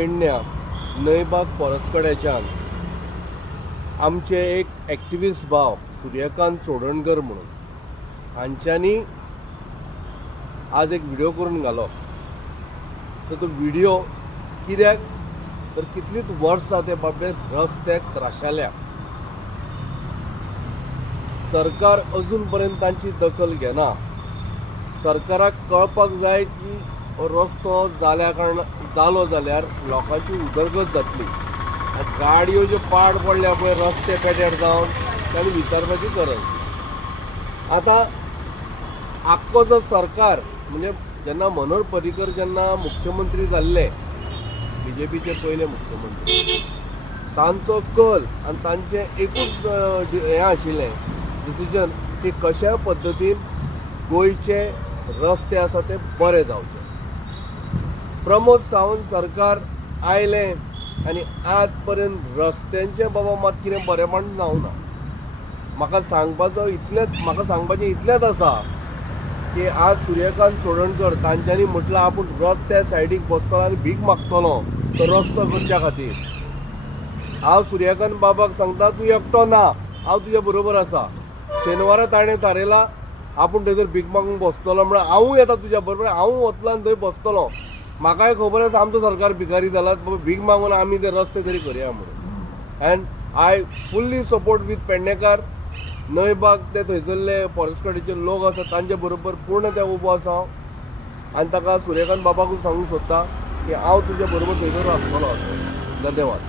पेडण्या नयबाग परसकड्याच्यान आमचे एक एक्टिविस्ट भाव सूर्यकांत चोडणकर म्हणून हांच्यांनी आज एक व्हिडिओ करून घालो. तर तो व्हिडिओ कित्याक तर कितलींच वर्सां ते बाबडे रस्त्याक त्राशाल्या. सरकार अजून पर्यंत तांची दखल घेना. सरकाराक कळपाक जाय की रस्तो जालो जाल्यार लोकांची उदरगत जातली. गाडयो ज्यो पाड पडल्या पळय रस्ते पेड्यार जावन तांणी विचारपाची गरज. आतां आख्खो जो सरकार म्हणजे जेन्ना मनोहर पर्रीकर जेन्ना मुख्यमंत्री जाल्ले, BJPचे पयले मुख्यमंत्री, तांचो कल आनी तांचें एकूच हें आशिल्लें डिसिजन की कशा पद्दतीन गोंयचे रस्ते आसा ते बरे जावचे. प्रमोद सावंत सरकार आयलें आनी आज पर्यंत रस्त्यांचें बाबा मात कितें बरेपण जावना. म्हाका सांगपाचें इतलेंच आसा की आज सूर्यकांत चोडणकर तांच्यांनी म्हटलां आपूण रस्त्या सायडीक बसतलो आनी भीक मागतलो तो रस्तो करच्या खातीर. हांव सूर्यकांत बाबाक सांगता, तूं एकटो ना, हांव तुज्या बरोबर आसा. शेनवारा ताणें थारयलां आपूण थंयसर भीक मागूंक बसतलो म्हण हांवूय येता तुज्या बरोबर. हांव वतलो आनी थंय बसतलो. म्हाकाय खबर आसा आमचो सरकार भिकारी जाला, भीक मागून आमी ते रस्ते तरी करया म्हणून. And I fully support with Pednekar. नयबाग ते थंयसरले फॉरेस्टकडेचे लोक आसा तांचे बरोबर पूर्ण ते उबो आसा. आनी ताका सूर्यकांत बाबाकूच सांगूंक सोदता की हांव तुज्या बरोबर थंयसर आसतलो. धन्यवाद.